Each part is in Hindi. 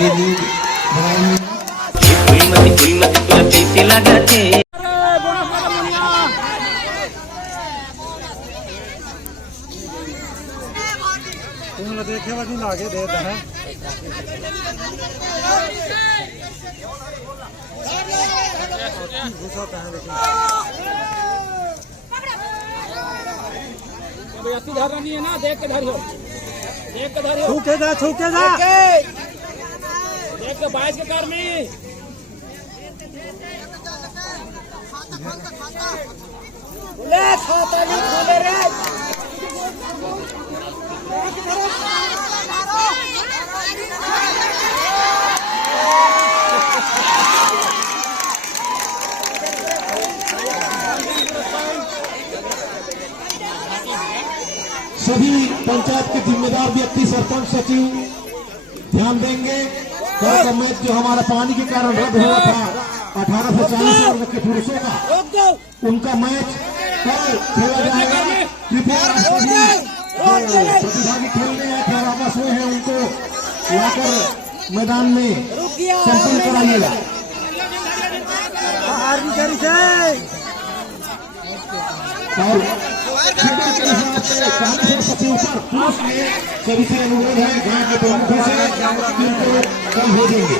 की लीड बनाई हुई है। कोई मत तुला कैसे लगा थे तुम देखे वही लागे दे है घुसा है लेकिन अभी धर नहीं है ना, देख के धरियो, देख के धरियो, छूके जा देख के 22 के कार में ले खाता नहीं खोले रे सभी पंचायत के जिम्मेदार व्यक्ति, सरपंच, सचिव ध्यान देंगे। कल का मैच जो हमारा पानी के कारण रद्द हुआ था 18 से 40 वर्ष के पुरुषों का, उनका मैच कल खेला जाएगा। कृपया सभी प्रतिभागी खेलने आए थे वापस हुए हैं, उनको लाकर मैदान में संपन्न कराइएगा। और सचिव पर सभी से अनुरोध है, गांव के प्रमुखों से इनको कम भेजेंगे।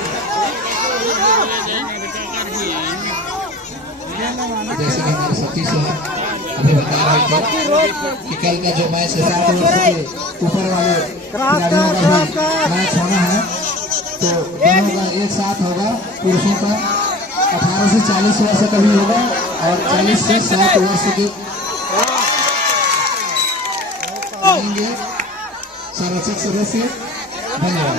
जैसे कि हमारे सचिव से अभी बता रहे थे कि कल का जो मैच है 7 वर्ष के ऊपर वाले खिलाड़ियों का भी मैच होना है, तो दोनों का एक साथ होगा। पुरुषों का 18 से 40 वर्ष का भी होगा और 40 से 60 वर्ष के संरक्षक सदस्य। धन्यवाद।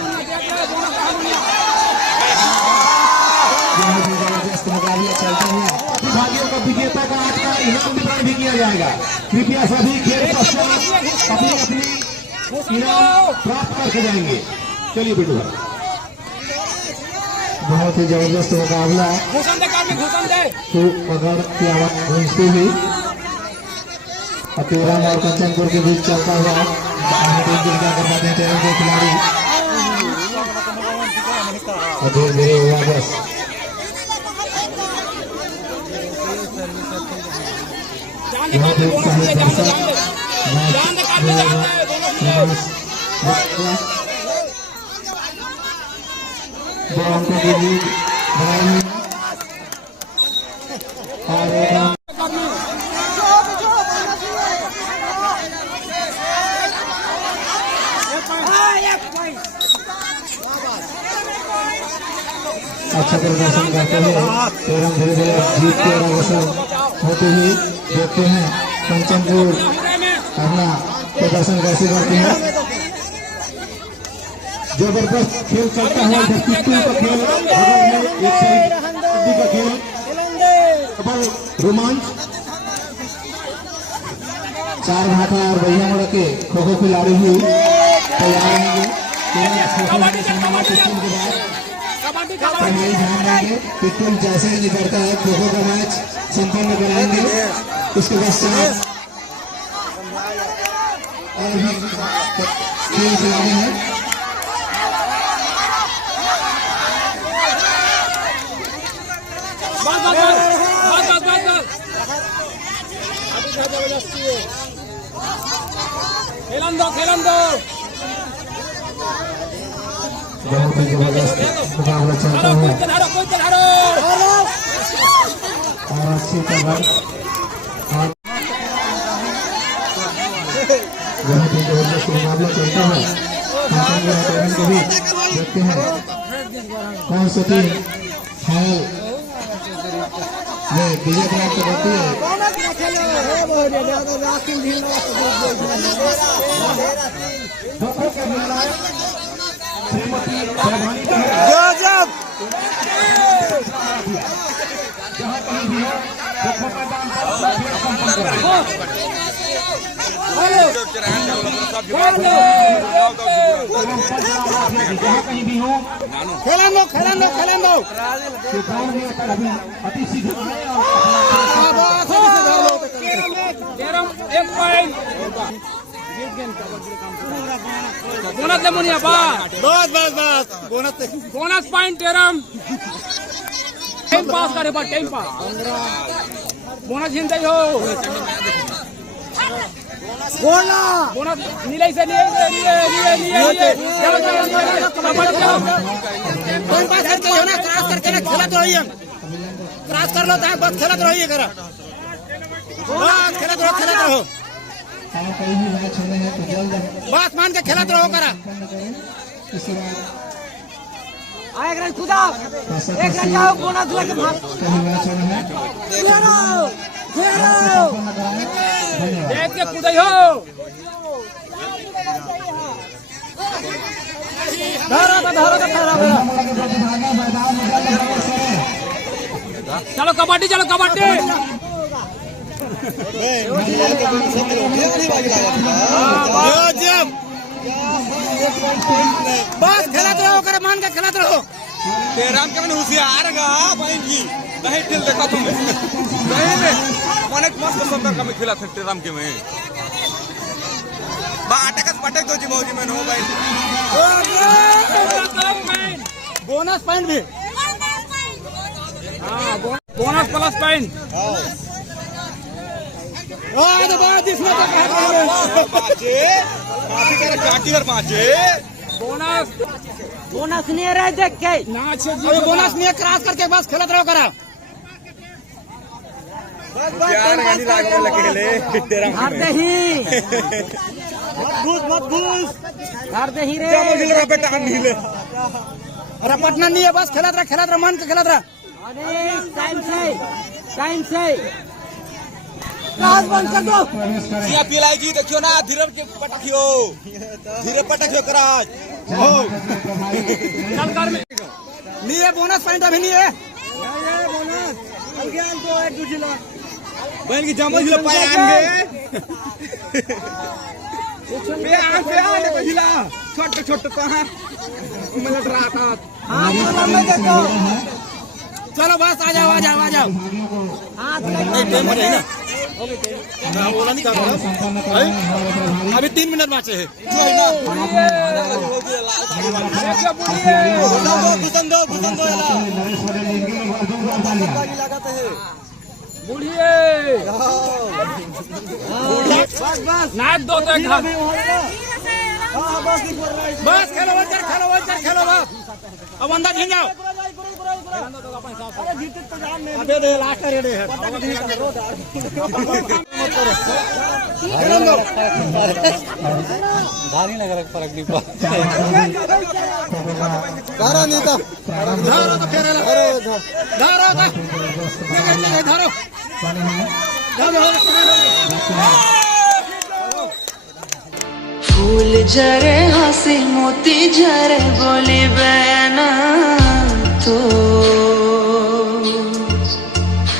जबरदस्त मुकाबला चलता हुआ प्रतिभागियों का विजेता का आज का इनाम वितरण भी किया जाएगा। कृपया सभी खेल पश्चात अपनी अपनी इनाम प्राप्त करके जाएंगे। चलिए बेटू, बहुत ही जबरदस्त मुकाबला पकड़ की आवाज गूंजती हुई अपेराम और कंचनपुर के बीच चलता हुआ के खिलाड़ी धीरे धीरे हुआ बस बहुत ही उत्साहित दर्शक दो अंकों की लीड बनाई हुई और अच्छा प्रदर्शन करते हुए एवं धीरे धीरे जीत के अग्रसर होते हुए देखते हैं कंचनपुर अपना प्रदर्शन कैसे करते हैं। जबरदस्त खेल चलता है, व्यक्तित्व का खेल, एक साइड कबड्डी का खेल, डबल रोमांच। 4 घाटा और भैया मोड़ के खो खो खिलाड़ी भी तैयार रहेंगे। यही ध्यान देंगे कि तुम जैसे ही निकलता है खो खो का मैच संपन्न कराएंगे। उसके पश्चात और भी खेल खिलाड़ी हैं। खेलन दो बहुत ही जबरदस्त मुकाबला चलता हुआ और अच्छी तरह बहुत ही जबरदस्त मुकाबला चलता है। के बीच देखते हैं कौन सी टीम फाइनल में विजय प्राप्त करती है। कहीं भी हो खेलन दो अति शीघ्र एक पॉइंट बोनस ले मुनिया बा बस बस बस बोनस बोनस पॉइंट तेरम टाइम पास करे बा टाइम पास बोनस हिंदे हो बोला बोनस नीले से लिए चलो चलो कबड्डी चलो टाइम पास करके हो ना क्रॉस करके ना खेला तो रहिए क्रॉस कर लो ताक बस खेला तो रहिए करा बस खेला तो रहो कहीं भी मैच होने हैं तो जल्द बस मान के खेला तो रहो करा इसके बाद एक रन कूदा एक रन जाओ बोनस लेके भाग कहीं मैच होने हैं घेरो देख के कूदई हो धारा चलो कबड्डी बस खेला तो रहो कर मान के खेला तो रहो तेराम के मैंने होशियार गा भाई की नहीं खेल देखा तुम नहीं रे माने मस्त सुंदर का मैं खेला था तेराम के में बा अटक दो जी मौजी में नो भाई बोनस पॉइंट भी हाँ बोनस प्लस पॉइंट तो बाद इसमें तो पाचे करे काटी हर पाचे बोनस नहीं रहा देख के ना अबे बोनस नहीं क्रॉस करके बस खेलत रहो करा यार गाड़ी लागे लगे ले तेराम हारते ही मत घुस हारते ही रे जामो जिल रहा बेटा नीले अरे पटना नहीं है बस खेलत रहा मान के खेलत रहा अरे टाइम से क्लास बंद कर दो प्रवेश करें जिया पिलाएगी देखियो ना धीरे पटकियो कराज हो चल कर में नहीं है बोनस पॉइंट अभी नहीं है बोनस अज्ञान को एक दूसरा बहन की जामो जिल पाए आएंगे पे देखो जिला छोटे कहां मिलट रहा था चलो बस आ जाओ टाइम हो ना मैं बोला नहीं अभी 3 मिनट बाचे है घुसन दो बुढ़िए नाच दो तो एक हाथ बस खेलो बस अब अंदर झिंग जाओ अबे दे लास्ट रेडे है भारी लग रहा फर्क नहीं पड़ा धारो नहीं तो फेरे धारो फूल झरे हंसी मोती झरे बोली बहना तो